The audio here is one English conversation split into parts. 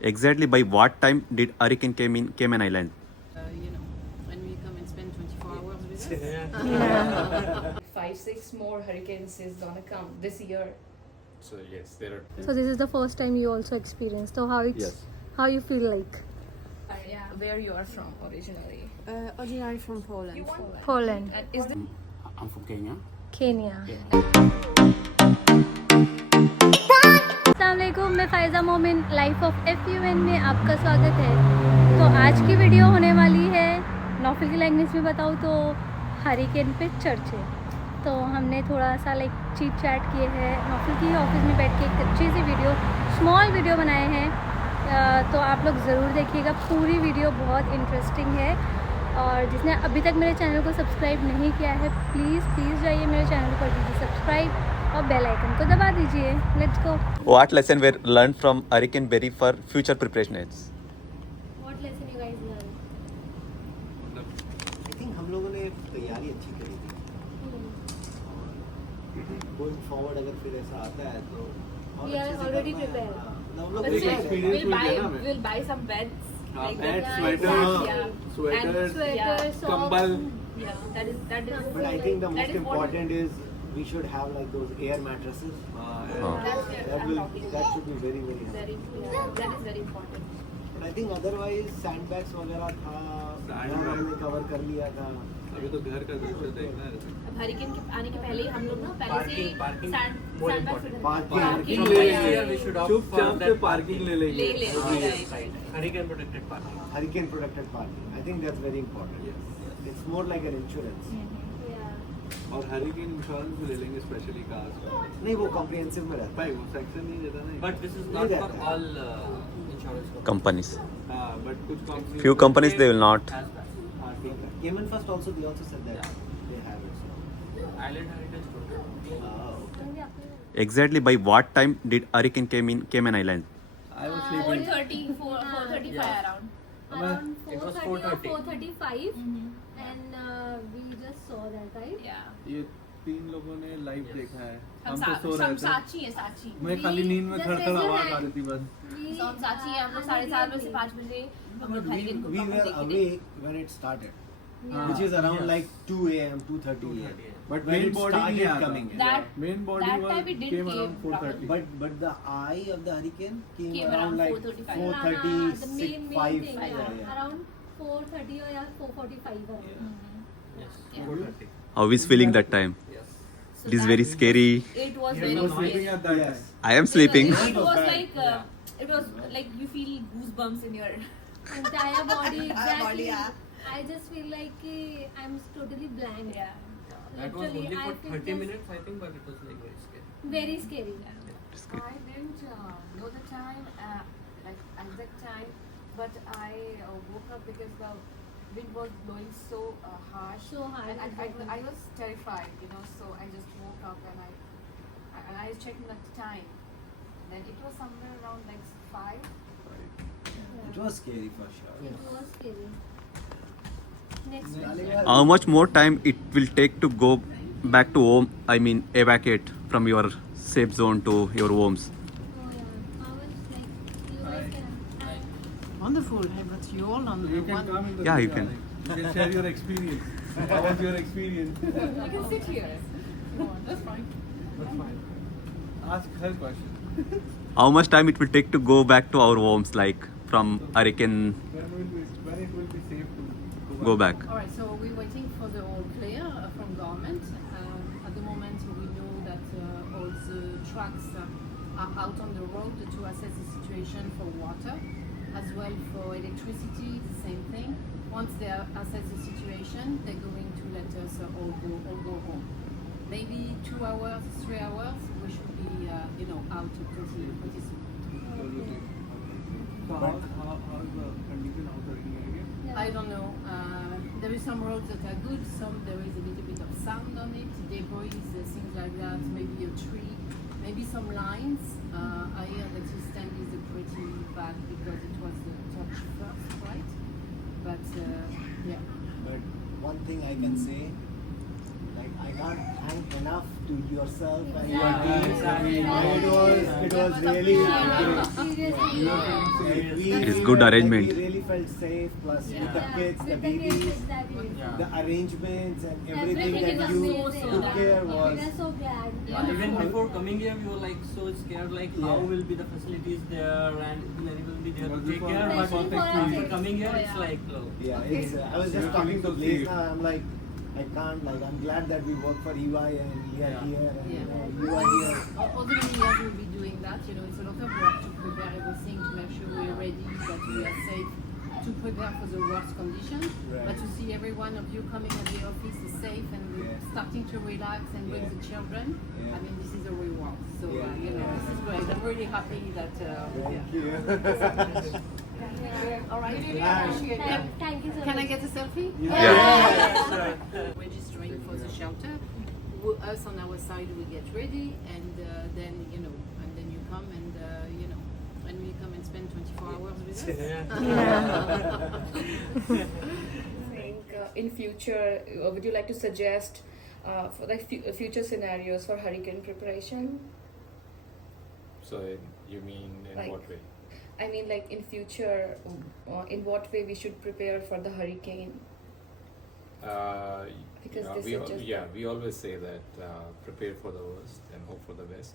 Exactly by what time did hurricane came in Cayman Island? When we come and spend 24 hours with us. Yeah. 5, 6 more hurricanes is gonna come this year. So yes, there are. So this is the first time you also experienced. So how you feel like? Yeah. Where you are from originally? Originally from Poland. Poland, And is this I'm from Kenya. Kenya. अस्सलामुअलैकुम, मैं फ़ायज़ा मोमिन life of FUN में आपका स्वागत है। तो आज की वीडियो होने वाली है, नौफिल की लैंग्वेज में बताऊँ तो हरिकेन पे चर्चे। तो हमने थोड़ा सा चीट चैट किए हैं, नौफिल की ऑफिस में बैठ के एक अच्छी सी वीडियो, स्मॉल वीडियो बनाए हैं। तो आप लोग ज़रूर देखिएगा, पूरी वीडियो बहुत इंटरेस्टिंग है। और जिसने अभी तक मेरे चैनल को सब्सक्राइब नहीं किया है, प्लीज़ जाइए मेरे चैनल को, दीजिए सब्सक्राइब और बेल आइकन को दबा दीजिए। Let's go. What lesson were learned from Hurricane Berry for future preparations? What lesson you guys learn? I think हम लोगों ने तैयारी अच्छी करी थी और गोइंग फॉरवर्ड अगर फिर ऐसा आता है तो और We are अच्छे से already करना है। prepared. हाँ, हम लोग But prepared still, हैं। experience we'll buy some beds. Like beds, that. sweaters, Yeah. sweaters, Sweater, socks. kambal. Yeah. That is. But I think the that most is what- important is we should have like those air mattresses. That's what That I'm will talking that about. should be very helpful. That is very important. But I think otherwise sandbags वगैरह था, Sandbag. घर हमने cover कर लिया था। अभी तो घर का दृश्य देखना है। अब हरिकेन के आने के पहले ही हम लोग ना पहले से Parking सैंडबैग Parking. चुपचाप से पार्किंग ले लेंगे। ले लेंगे। Hurricane protected parking. I think that's very important. It's more like an insurance. और हरिकेन इंश्योरेंस भी ले लेंगे, स्पेशली कार्स का। नहीं वो comprehensive में रहता भाई वो सेक्शन नहीं देता ना। But this is नहीं not रहता for है। all insurance Companies. हाँ, but कुछ company. Few companies they will not. has that. हाँ, ठीक है। Cayman First also they also said that they have it. So. Island Heritage Total. Okay. Exactly by what time did hurricane came in Cayman Island? I was sleeping. 4:35 around. Around It was 4:30 or 4:30. 4:35 and we just saw that, right? Yeah. ये 3 लोगों ने live देखा है। हम हम तो सो रहे थे। साची है साची। मैं खाली नींद में Just थरथर raise your आवाज आ hand. रही थी बस। तो हम साची है, हम लोग 4:30 बजे से 5 बजे हम लोग हरिकेन को We were देखने गए। awake when it started, Yeah. which is around Yes. like 2 a.m. 2:30 a.m. 2:30 But when Main it body नहीं started आता। coming in, That main body that was time it didn't came around came 4:30। but the eye of the hurricane came Came around around like 4:35. 4:30, the main 5. thing, Yeah. around 4:30 or 4:45 around. Yes. Yeah. 4:30. How is feeling that time? Yes. So It is that- very scary. It was You very were sleeping scary. at that Yes. time। I am sleeping. It was bad. like it was like you feel goosebumps in your Entire body, exactly. body, yeah. I just feel like I'm totally blank. Yeah. That was Literally, only I for feel 30 just minutes, I think, but it was like very scary. Very scary. I didn't know the time, like exact time, but I woke up because the wind was blowing so harsh. So hard. And I was terrified, so I just woke up and I checked the time. Then it was somewhere around like 5. It was scary for sure. It was scary. Next Next. question. How much more time it will take to go back to home? I mean, evacuate from your safe zone to your homes. Oh yeah. How much you guys can? Wonderful. Hey, but you all on You can come in the Yeah, you video, can. like, you can share your experience. How was your experience? You can sit here. That's fine. That's fine. Ask her question. How much time it will take to go back to our homes, like from hurricane When it will be safe to go back? All right, so we're waiting for the all clear from government. At the moment, we know that all the trucks are out on the road to assess the situation for water, as well for electricity, the same thing. Once they assess the situation, they're going to let us all go home. Maybe 2 hours, 3 hours, we should be, out pretty soon. So how is the condition of the again? Yeah. I don't know. There is some roads that are good, some there is a little bit of sand on it, debris, things like that, maybe a tree, maybe some lines. I hear that East End is pretty bad because it was the touch first, right? But yeah. But one thing I can say, like I can't thank enough to yourself and your team. It was really great. It is good arrangement. We really felt safe. Plus with the kids, the babies, the arrangements and everything that you took care was. so glad. Even before coming here, we were like so scared, like how Yeah. will be the facilities there and will anyone be there to Well, take this care. one But was perfect after for coming here, it's like, oh, Yeah, it's. I was just You're talking to feeling so Blaze safe. now. I'm like, I can't. Like, I'm glad that we work for EY and we are Yeah. here and Yeah. you are here. Other areas will be doing that. You know, it's a lot of work to prepare everything, to make sure we're ready, that we are safe, to prepare for the worst conditions. Right. But to see every one of you coming at the office is safe and Yeah. starting to relax and bring Yeah. the children, Yeah. I mean, this is a reward. So, Yeah. you know, this is great. I'm really happy that. Thank you. All right. Thank you so Can I much. get a selfie? Yeah. Registering for the shelter. Us on our side, we get ready, and then you know, and then you come and you know, and we come and spend 24 hours with us. think in future, would you like to suggest for like future scenarios for hurricane preparation? So you mean in Like- what way? I mean, like in future, in what way we should prepare for the hurricane? Because this is just we always say that prepare for the worst and hope for the best.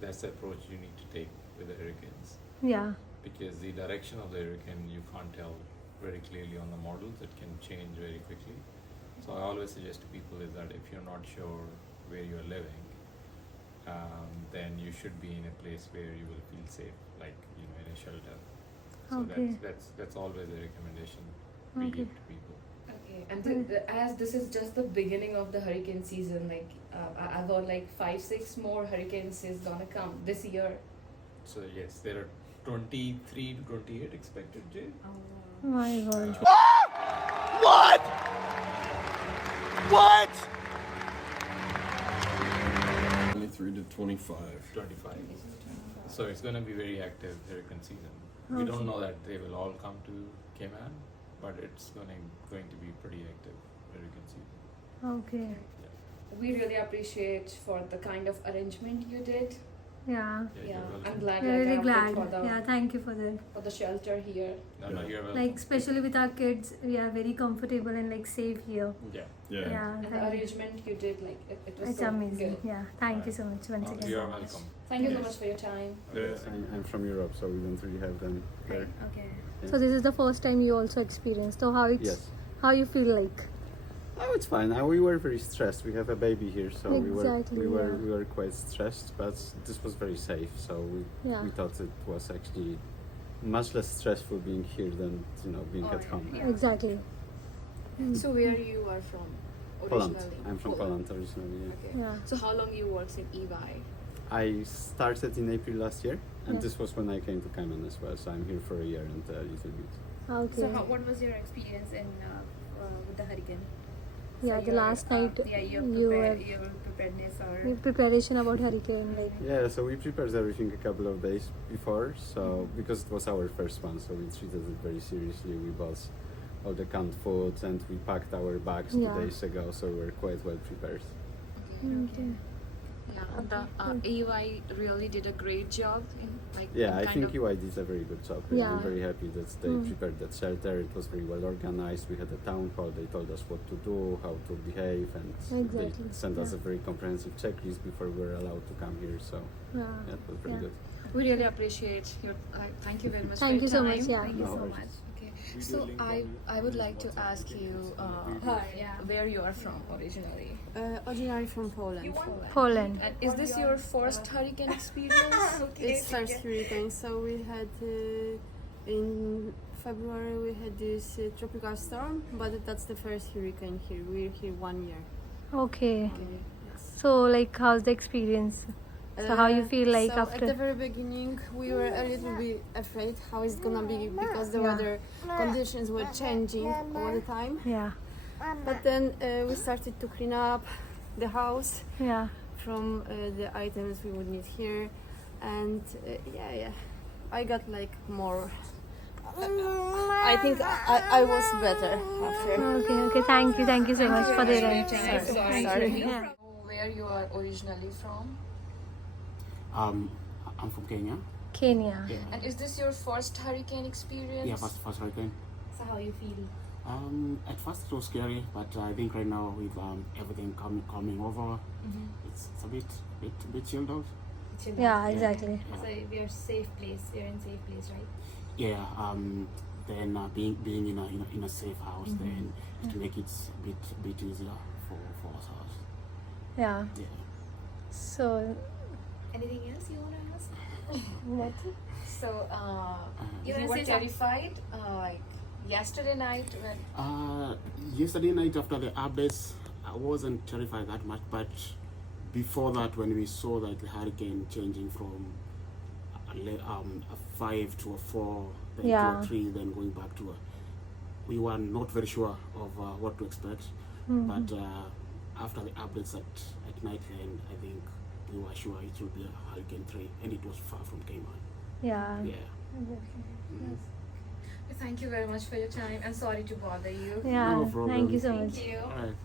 That's the approach you need to take with the hurricanes, Yeah. because the direction of the hurricane you can't tell very clearly on the models. It can change very quickly. So I always suggest to people is that if you're not sure where you're living, then you should be in a place where you will feel safe, like in a shelter. So Okay. that's always a recommendation we Okay. give to people. Okay, and as this is just the beginning of the hurricane season, like I've heard like 5-6 more hurricanes is gonna come this year. So yes, there are 23 to 28 expected, Jay. My God. What? What? 23 to 25. 25. So it's going to be very active hurricane season. We don't know that they will all come to Cayman, but it's going to be pretty active hurricane season. Okay. We really appreciate for the kind of arrangement you did. Yeah. Yeah, Yeah, you're welcome. I'm glad. We're like, really I opted glad. for the Yeah, thank you for that. for the shelter here. No, you're welcome. Like, especially with our kids, we are very comfortable and like safe here. Yeah. Yeah. And the thank you. arrangement you did, like it was It's so amazing. good. Yeah. Thank you so much once again. You're welcome. Thank you so much for your time. I'm from Europe, so we don't really have them there. Okay. So this is the first time you also experienced. So how it's Yes. how you feel like? Oh, it's fine. We were very stressed. We have a baby here, so Exactly, we yeah. were quite stressed, but this was very safe. So Yeah. we thought it was actually much less stressful being here than being at home. Exactly. So where you are from Poland. originally? I'm from Poland originally. Yeah. Okay. Yeah. So how long you worked in EY? I started in April last year, and Yeah. this was when I came to Cayman as well. So I'm here for a year and a little bit. Okay. what was your experience in with the hurricane? Yeah, the last night your preparedness or your preparation about hurricane, like Yeah, so we prepared everything a couple of days before. So because it was our first one, so we treated it very seriously. We bought all the canned foods and we packed our bags Yeah. 2 days ago, so we're quite well prepared. okay. Yeah, and the EY really did a great job in like. Yeah, I kind think of- UI did a very good job. Yeah. I'm very happy that they Mm. prepared that shelter. It was very well organized. We had a town hall. They told us what to do, how to behave, and Exactly, they sent us yeah. a very comprehensive checklist before we were allowed to come here. So Yeah. yeah, it was very Yeah. good. We really appreciate your. Thank you very much. Thank for you your so time. much. Yeah. Thank you No so worries. much. Okay, so I would like to ask you where you are from originally. Originally from Poland. Poland. And is this your first hurricane experience? It's first hurricane. So we had in February we had this tropical storm, but that's the first hurricane here. We're here 1 year. Okay. Yes. So like, how's the experience? So how you feel like so after? at the very beginning we were a little bit afraid how it's gonna be because the Yeah. weather conditions were changing all the time. Yeah. But then we started to clean up the house Yeah. from the items we would need here, and I got like more I think I was better after. Okay. Thank you so much for the ride. Sorry. Yeah. Where you are originally from? I'm from Kenya. Kenya. Yeah. And is this your first hurricane experience? Yeah, first hurricane. So how you feel? At first it was scary, but I think right now with everything coming over, it's a bit chilled out. Yeah, exactly. So we are safe place. We are in safe place, right? Yeah. Then being in a safe house, then it make it a bit easier for us. Yeah. Yeah. So Anything else you want to ask? nothing. So You you wanna were say something? terrified like yesterday night when Yesterday night after the updates, I wasn't terrified that much, but before that, when we saw that the hurricane changing from a 5 to a 4, then to Yeah. a 3, then going back to we were not very sure of what to expect. But after the updates at night, then I think we were sure it would be a Hurricane 3, and it was far from Cayman. Yeah. Yeah. Thank you very much for your time and sorry to bother you. Yeah. No problem. Thank you so much. Thank you. All right.